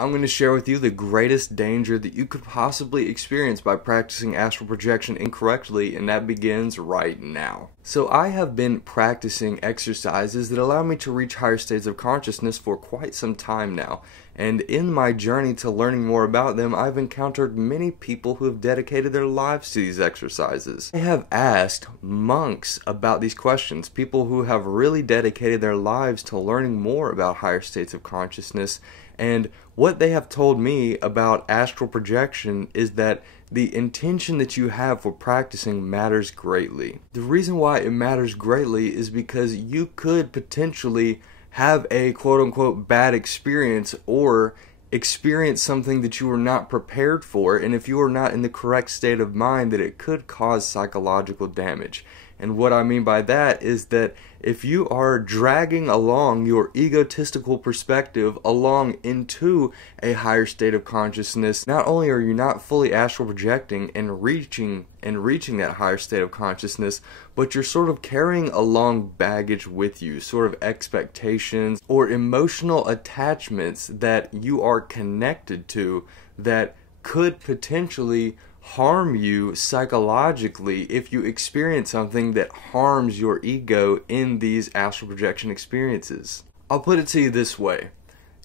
I'm going to share with you the greatest danger that you could possibly experience by practicing astral projection incorrectly, and that begins right now. So I have been practicing exercises that allow me to reach higher states of consciousness for quite some time now, and in my journey to learning more about them, I've encountered many people who have dedicated their lives to these exercises. I have asked monks about these questions, people who have really dedicated their lives to learning more about higher states of consciousness, and what they have told me about astral projection is that the intention that you have for practicing matters greatly. The reason why it matters greatly is because you could potentially have a quote-unquote bad experience or experience something that you were not prepared for, and if you are not in the correct state of mind, that it could cause psychological damage. And what I mean by that is that if you are dragging along your egotistical perspective along into a higher state of consciousness, not only are you not fully astral projecting and reaching that higher state of consciousness, but you're sort of carrying along baggage with you, sort of expectations or emotional attachments that you are connected to that could potentially harm you psychologically if you experience something that harms your ego in these astral projection experiences. I'll put it to you this way.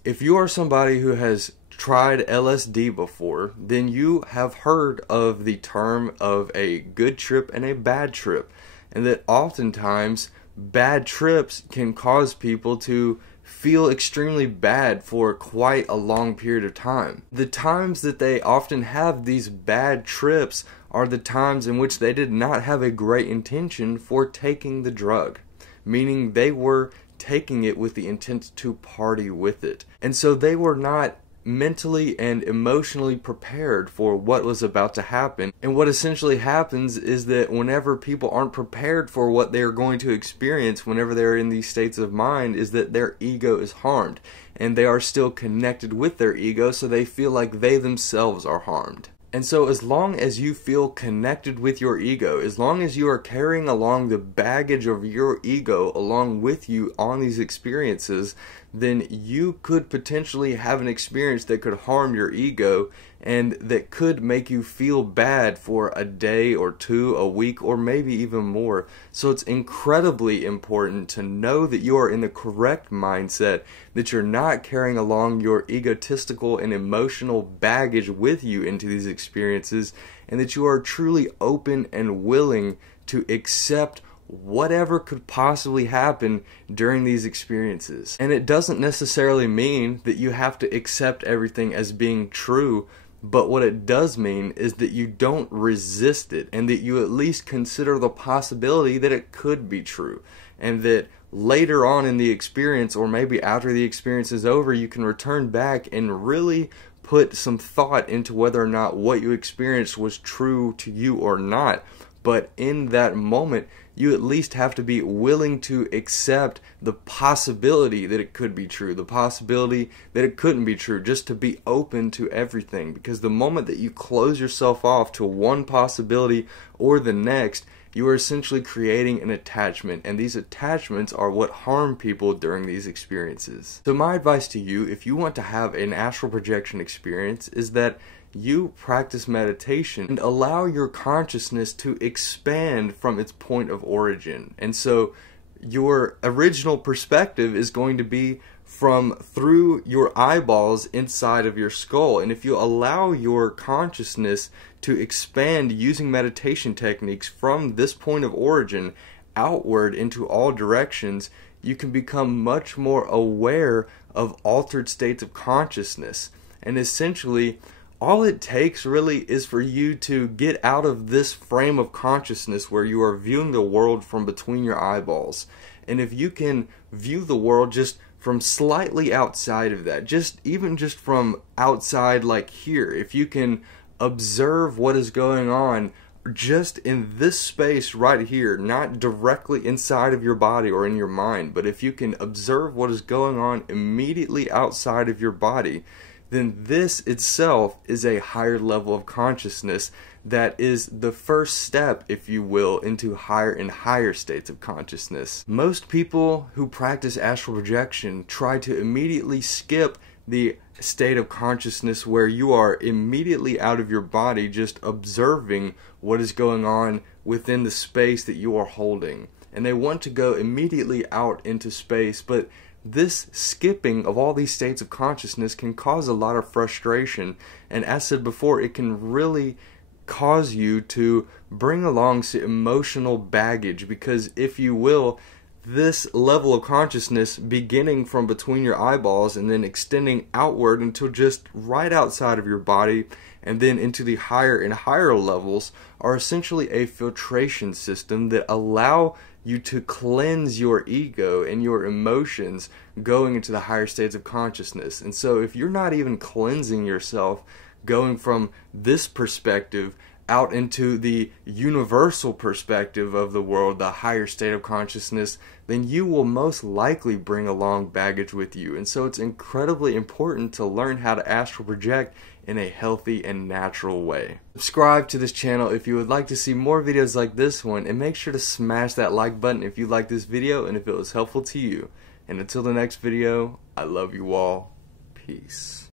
If you are somebody who has tried LSD before, then you have heard of the term of a good trip and a bad trip, and that oftentimes bad trips can cause people to feel extremely bad for quite a long period of time. The times that they often have these bad trips are the times in which they did not have a great intention for taking the drug, meaning they were taking it with the intent to party with it. And so they were not mentally and emotionally prepared for what was about to happen. And what essentially happens is that whenever people aren't prepared for what they are going to experience whenever they're in these states of mind, is that their ego is harmed, and they are still connected with their ego, so they feel like they themselves are harmed. And so as long as you feel connected with your ego, as long as you are carrying along the baggage of your ego along with you on these experiences, then you could potentially have an experience that could harm your ego and that could make you feel bad for a day or two, a week, or maybe even more. So it's incredibly important to know that you are in the correct mindset, that you're not carrying along your egotistical and emotional baggage with you into these experiences, and that you are truly open and willing to accept whatever could possibly happen during these experiences. And it doesn't necessarily mean that you have to accept everything as being true, but what it does mean is that you don't resist it, and that you at least consider the possibility that it could be true, and that later on in the experience, or maybe after the experience is over, you can return back and really put some thought into whether or not what you experienced was true to you or not. But in that moment, you at least have to be willing to accept the possibility that it could be true, the possibility that it couldn't be true, just to be open to everything. Because the moment that you close yourself off to one possibility or the next, you are essentially creating an attachment, and these attachments are what harm people during these experiences. So my advice to you, if you want to have an astral projection experience, is that you practice meditation and allow your consciousness to expand from its point of origin. And so your original perspective is going to be from through your eyeballs inside of your skull. And if you allow your consciousness to expand using meditation techniques from this point of origin outward into all directions, you can become much more aware of altered states of consciousness. And essentially, all it takes really is for you to get out of this frame of consciousness where you are viewing the world from between your eyeballs. And if you can view the world just from slightly outside of that, even just from outside like here, if you can observe what is going on just in this space right here, not directly inside of your body or in your mind, but if you can observe what is going on immediately outside of your body, then this itself is a higher level of consciousness that is the first step, if you will, into higher and higher states of consciousness. Most people who practice astral projection try to immediately skip the state of consciousness where you are immediately out of your body, just observing what is going on within the space that you are holding. And they want to go immediately out into space, but this skipping of all these states of consciousness can cause a lot of frustration. And as said before, it can really cause you to bring along some emotional baggage, because if you will, this level of consciousness beginning from between your eyeballs and then extending outward until just right outside of your body and then into the higher and higher levels are essentially a filtration system that allow you to cleanse your ego and your emotions going into the higher states of consciousness. And so if you're not even cleansing yourself, going from this perspective out into the universal perspective of the world, the higher state of consciousness, then you will most likely bring along baggage with you. And so it's incredibly important to learn how to astral project in a healthy and natural way. Subscribe to this channel if you would like to see more videos like this one, and make sure to smash that like button if you like this video and if it was helpful to you. And until the next video, I love you all. Peace.